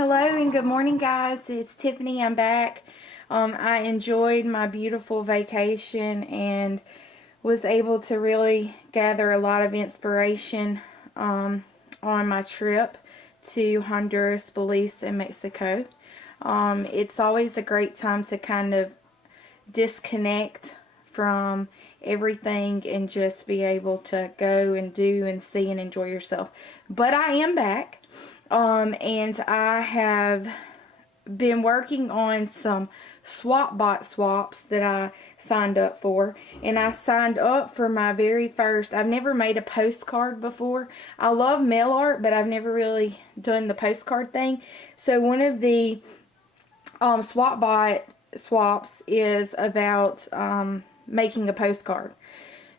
Hello and good morning, guys. It's Tiffany. I'm back. I enjoyed my beautiful vacation and was able to really gather a lot of inspiration on my trip to Honduras, Belize, and Mexico. It's always a great time to kind of disconnect from everything and just be able to go and do and see and enjoy yourself. But I am back. And I have been working on some SwapBot swaps that I signed up for. And I signed up for my very first, I've never made a postcard before. I love mail art, but I've never really done the postcard thing. So one of the SwapBot swaps is about making a postcard.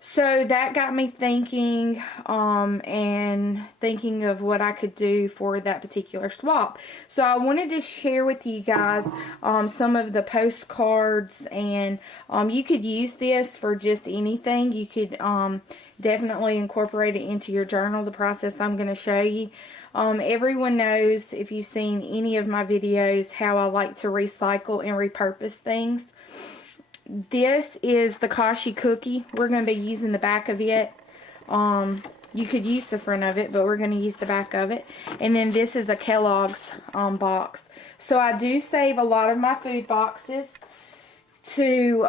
So that got me thinking and thinking of what I could do for that particular swap. So I wanted to share with you guys some of the postcards, and you could use this for just anything. You could definitely incorporate it into your journal, the process I'm going to show you. Everyone knows, if you've seen any of my videos, how I like to recycle and repurpose things. This is the Kashi cookie. We're going to be using the back of it. You could use the front of it, but we're going to use the back of it. And then this is a Kellogg's box. So I do save a lot of my food boxes to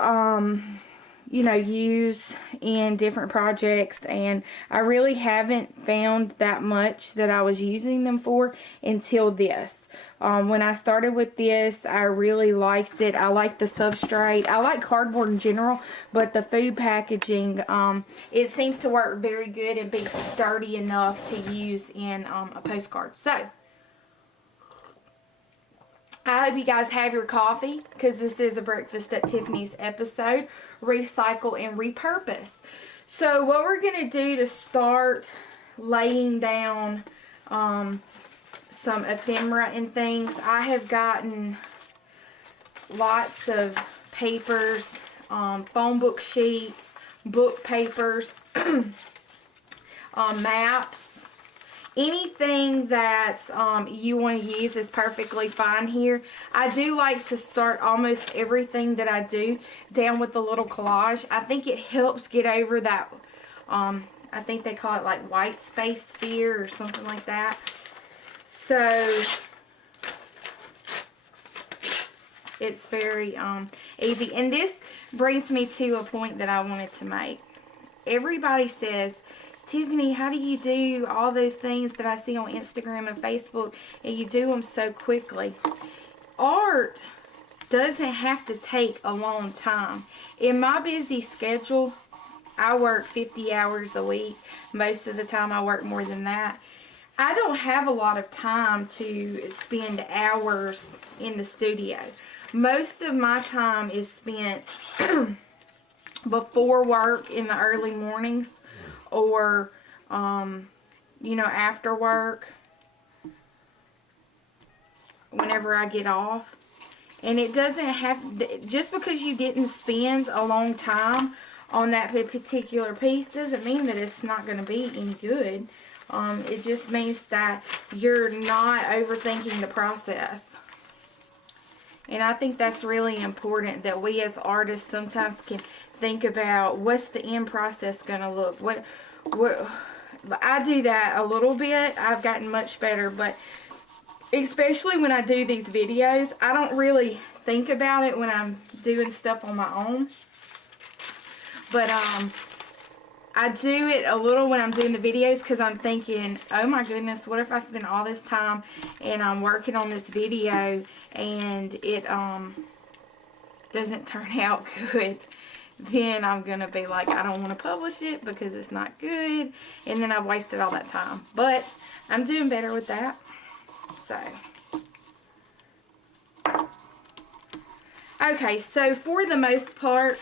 use in different projects, and I really haven't found that much that I was using them for until this. When I started with this, I really liked it. I like the substrate. I like cardboard in general, but the food packaging, it seems to work very good and be sturdy enough to use in a postcard. So I hope you guys have your coffee, because this is a Breakfast at Tiffany's episode, Recycle and Repurpose. So what we're going to do to start laying down some ephemera and things, I have gotten lots of papers, phone book sheets, book papers, maps. Anything that you want to use is perfectly fine here. I do like to start almost everything that I do down with a little collage. I think it helps get over that, I think they call it like white space fear or something like that. So it's very easy. And this brings me to a point that I wanted to make. Everybody says, Tiffany, how do you do all those things that I see on Instagram and Facebook, and you do them so quickly? Art doesn't have to take a long time. In my busy schedule, I work 50 hours a week. Most of the time I work more than that. I don't have a lot of time to spend hours in the studio. Most of my time is spent before work in the early mornings, or after work, whenever I get off. And it doesn't have, just because you didn't spend a long time on that particular piece doesn't mean that it's not going to be any good. It just means that you're not overthinking the process. And I think that's really important, that we as artists sometimes can think about, what's the end process going to look? What I do that a little bit. I've gotten much better, but especially when I do these videos, I don't really think about it when I'm doing stuff on my own. But I do it a little when I'm doing the videos, because I'm thinking, oh my goodness, what if I spend all this time and I'm working on this video and it doesn't turn out good? Then I'm going to be like, I don't want to publish it because it's not good, and then I've wasted all that time. But I'm doing better with that. So, okay, so for the most part,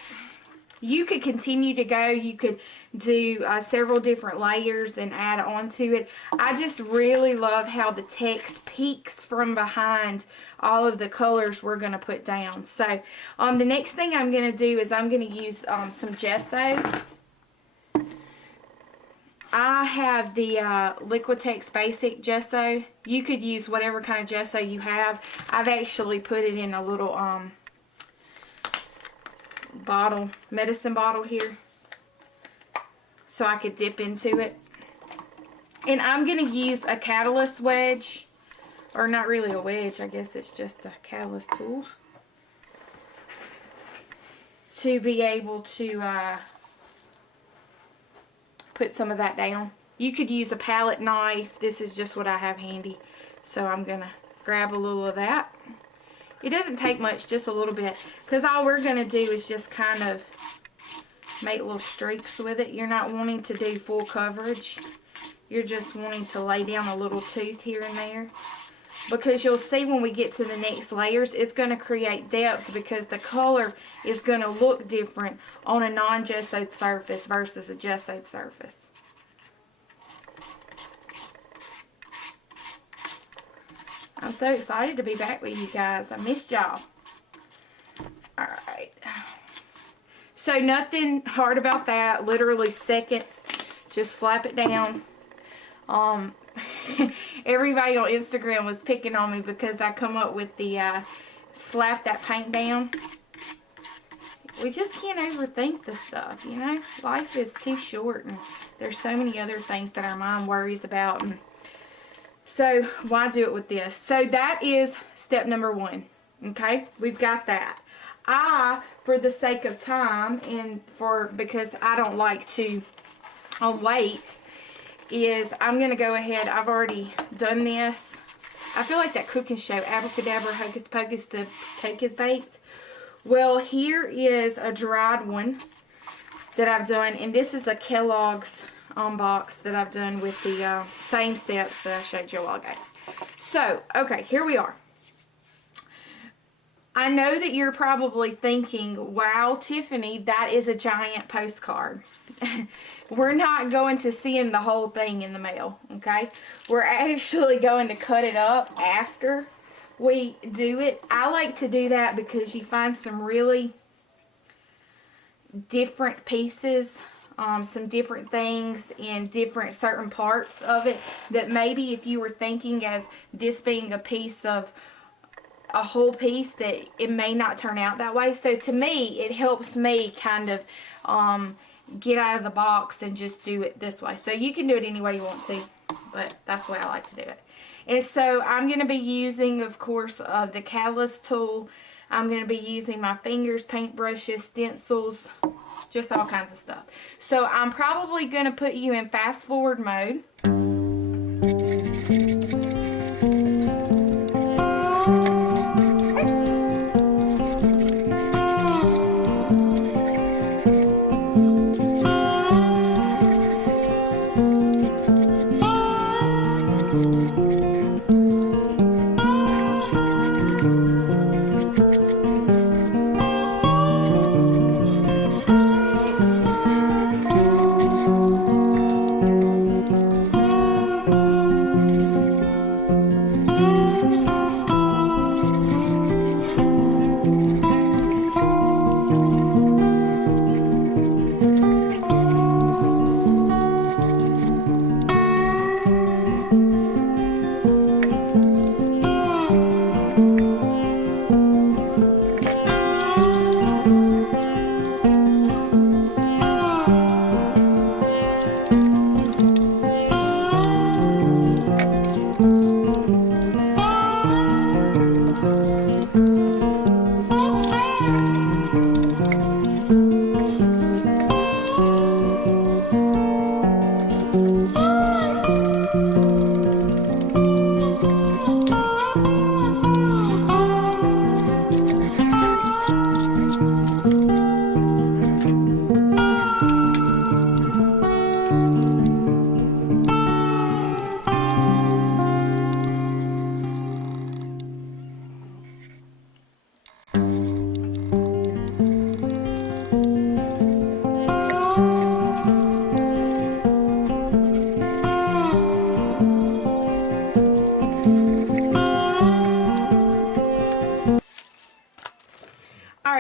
you could continue to go. You could do several different layers and add on to it. I just really love how the text peeks from behind all of the colors we're going to put down. So the next thing I'm going to do is I'm going to use some gesso. I have the Liquitex Basic Gesso. You could use whatever kind of gesso you have. I've actually put it in a little bottle, medicine bottle here, so I could dip into it. And I'm going to use a catalyst wedge, or not really a wedge, I guess it's just a catalyst tool, to be able to put some of that down. You could use a palette knife. This is just what I have handy. So I'm going to grab a little of that. It doesn't take much, just a little bit, because all we're going to do is just kind of make little streaks with it. You're not wanting to do full coverage. You're just wanting to lay down a little tooth here and there. Because you'll see when we get to the next layers, it's going to create depth because the color is going to look different on a non-gessoed surface versus a gessoed surface. I'm so excited to be back with you guys. I missed y'all. Alright. So nothing hard about that. Literally seconds. Just slap it down. Everybody on Instagram was picking on me because I come up with the slap that paint down. We just can't overthink this stuff, you know. Life is too short, and there's so many other things that our mind worries about. And so why do it with this? So that is step number 1. Okay, we've got that. For the sake of time and because I don't like to wait, is I'm going to go ahead. I've already done this. I feel like that cooking show, Abracadabra, Hocus Pocus, the cake is baked. Well, here is a dried one that I've done, and this is a Kellogg's box that I've done with the same steps that I showed you a while ago. So, okay, here we are. I know that you're probably thinking, wow, Tiffany, that is a giant postcard. We're not going to send the whole thing in the mail, okay? We're actually going to cut it up after we do it. I like to do that because you find some really different pieces, some different things in different certain parts of it that maybe if you were thinking as this being a piece of a whole piece, that it may not turn out that way. So to me, it helps me kind of get out of the box and just do it this way. So you can do it any way you want to, but that's the way I like to do it. And so I'm going to be using, of course, the catalyst tool. I'm going to be using my fingers, paintbrushes, stencils, just all kinds of stuff. So I'm probably going to put you in fast forward mode.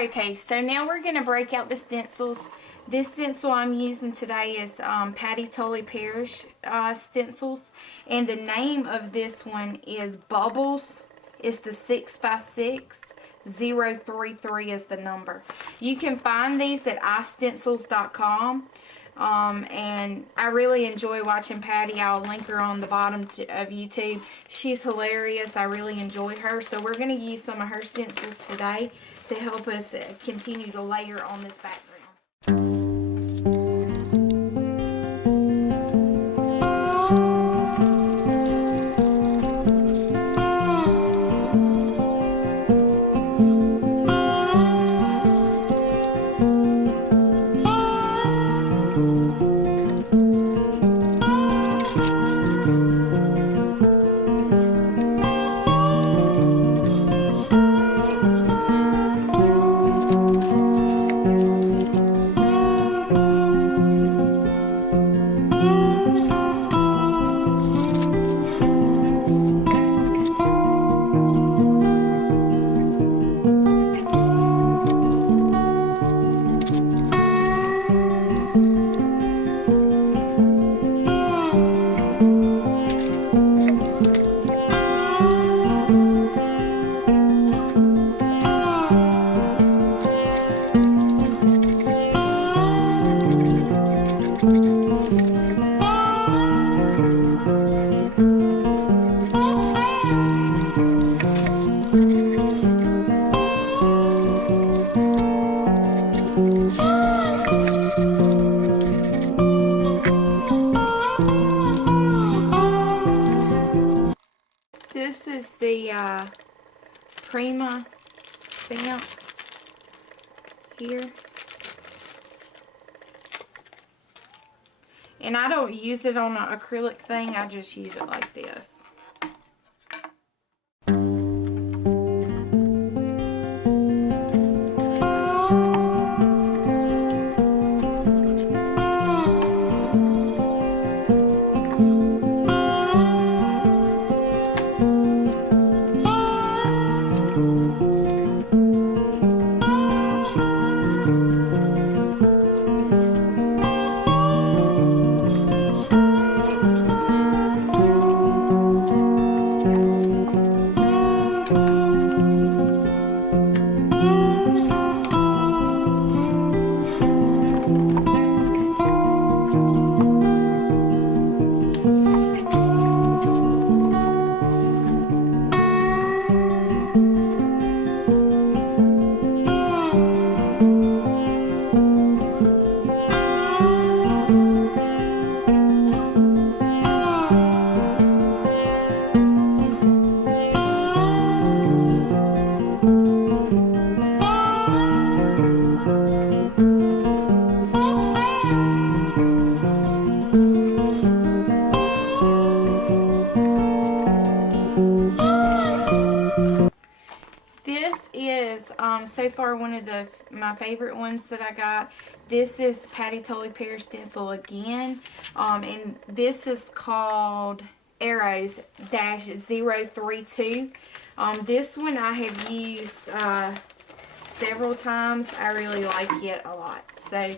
Okay, so now we're going to break out the stencils. This stencil I'm using today is Patty Tully Parish stencils, and the name of this one is Bubbles. It's the 6x6. 033 is the number. You can find these at istencils.com. And I really enjoy watching Patty. I'll link her on the bottom of YouTube. She's hilarious. I really enjoy her. So we're going to use some of her stencils today to help us continue to layer on this background. This is the Prima stamp here. And I don't use it on an acrylic thing, I just use it like this. So far one of my favorite ones that I got. This is Patty Tully Parish stencil again, and this is called Arrows -032. This one I have used several times. I really like it a lot. So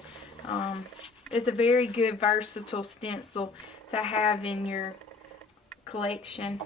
it's a very good versatile stencil to have in your collection.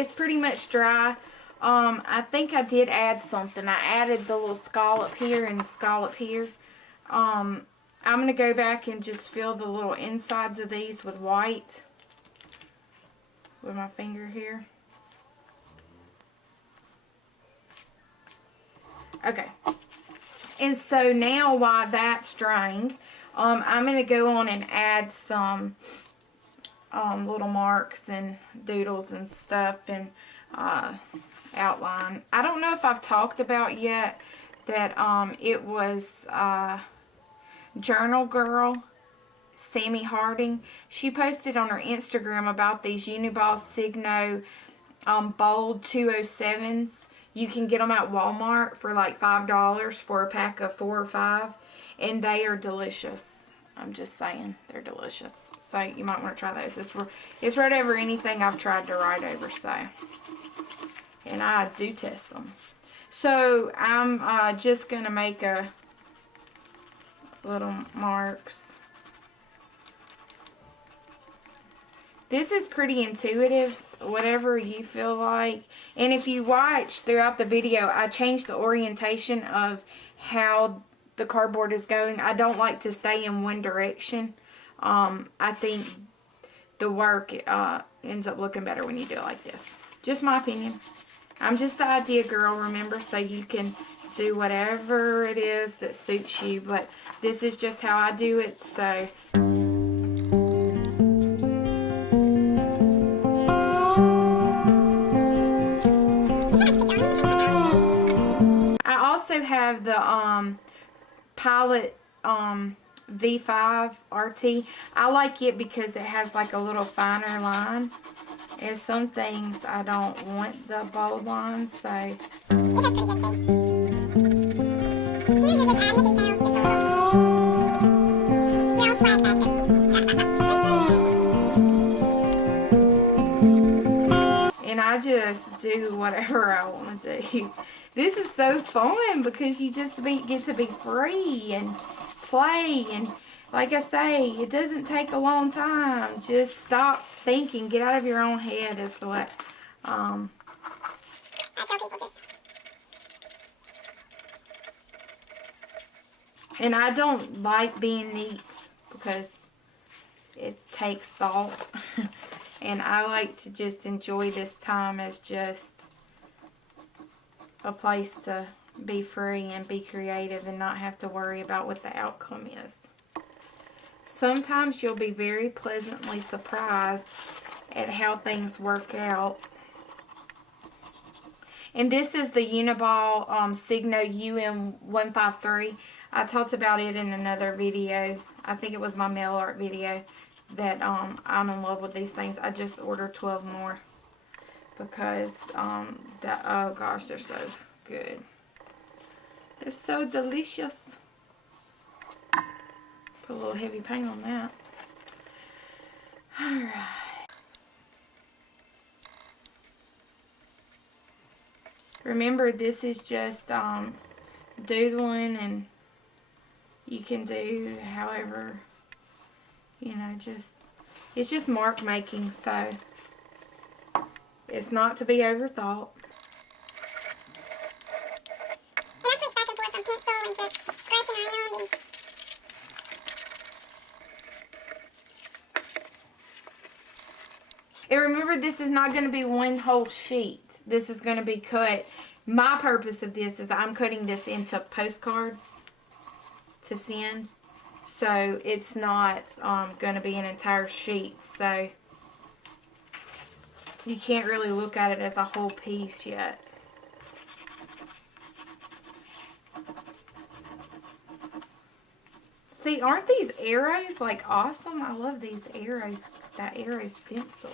it's pretty much dry. I think I did add something. I added the little scallop here and the scallop here. I'm going to go back and just fill the little insides of these with white with my finger here. Okay. And so now while that's drying, I'm going to go on and add some little marks and doodles and stuff and outline. I don't know if I've talked about yet that it was Journal Girl, Sammy Harding. She posted on her Instagram about these Uniball Signo Bold 207s. You can get them at Walmart for like $5 for a pack of 4 or 5. And they are delicious. I'm just saying, they're delicious. So you might want to try those. It's right over anything I've tried to write over, so. And I do test them. So I'm just going to make a little marks. This is pretty intuitive, whatever you feel like. And if you watch throughout the video, I changed the orientation of how the cardboard is going. I don't like to stay in one direction. I think the work ends up looking better when you do it like this. Just my opinion. I'm just the idea girl, remember, so you can do whatever it is that suits you. But this is just how I do it, so... have the Pilot V5 RT. I like it because it has like a little finer line, and some things I don't want the bold lines, so it has pretty good shape. You just add the details and I just do whatever I want to do. This is so fun because you just get to be free and play, and like I say, it doesn't take a long time. Just stop thinking, get out of your own head is what I tell people. Just. And I don't like being neat because it takes thought. And I like to just enjoy this time as just a place to be free and be creative and not have to worry about what the outcome is. Sometimes you'll be very pleasantly surprised at how things work out. And this is the Uniball Signo UM153. I talked about it in another video. I think it was my mail art video that I'm in love with these things. I just ordered 12 more. Because, oh gosh, they're so good. They're so delicious. Put a little heavy paint on that. Alright. Remember, this is just doodling, and you can do however, you know, it's just mark making, so it's not to be overthought. It actually back and forth from pencil and just scratching around. And remember, this is not going to be one whole sheet. This is going to be cut. My purpose of this is I'm cutting this into postcards to send. So it's not going to be an entire sheet. So you can't really look at it as a whole piece yet. See, aren't these arrows like awesome? I love these arrows, that arrow stencil.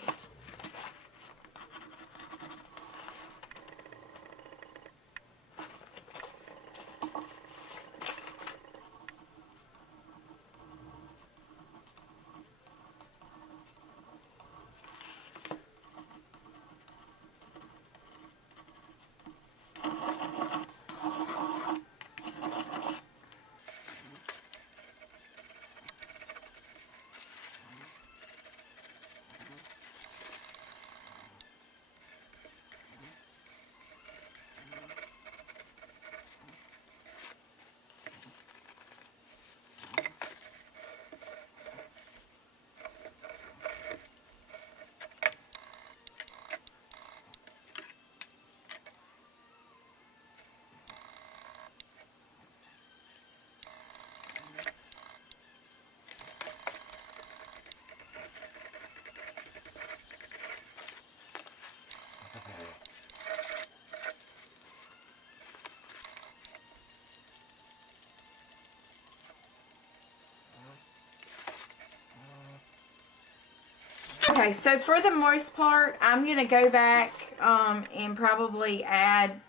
Okay, so for the most part, I'm going to go back and probably add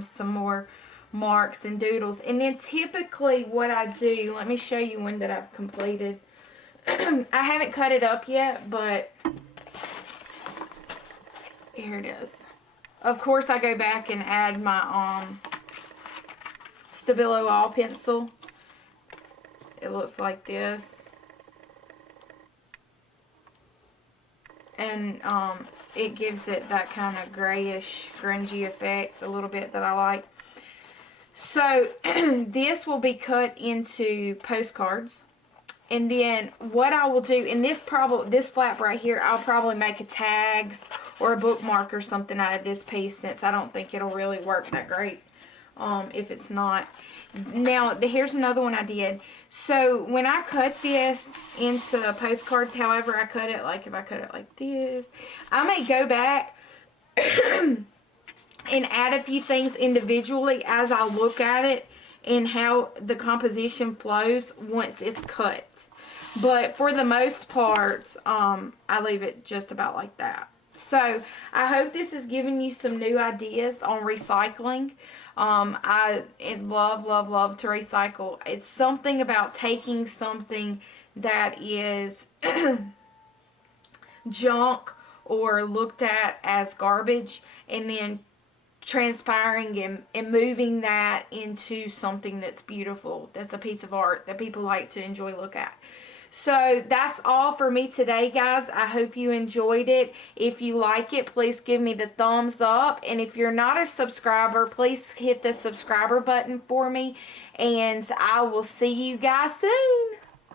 some more marks and doodles. And then typically what I do, let me show you one that I've completed. I haven't cut it up yet, but here it is. Of course, I go back and add my Stabilo All pencil. It looks like this. And it gives it that kind of grayish, grungy effect a little bit that I like. So this will be cut into postcards. And then what I will do, in this flap right here, I'll probably make a tags or a bookmark or something out of this piece, since I don't think it'll really work that great if it's not. Now, here's another one I did. So when I cut this into postcards, however I cut it, like if I cut it like this, I may go back and add a few things individually as I look at it and how the composition flows once it's cut. But for the most part, I leave it just about like that. So I hope this is giving you some new ideas on recycling. I love to recycle. It's something about taking something that is junk or looked at as garbage and then transpiring and moving that into something that's beautiful, that's a piece of art that people like to enjoy look at. So that's all for me today, guys. I hope you enjoyed it. If you like it, please give me the thumbs up. And if you're not a subscriber, please hit the subscriber button for me. And I will see you guys soon.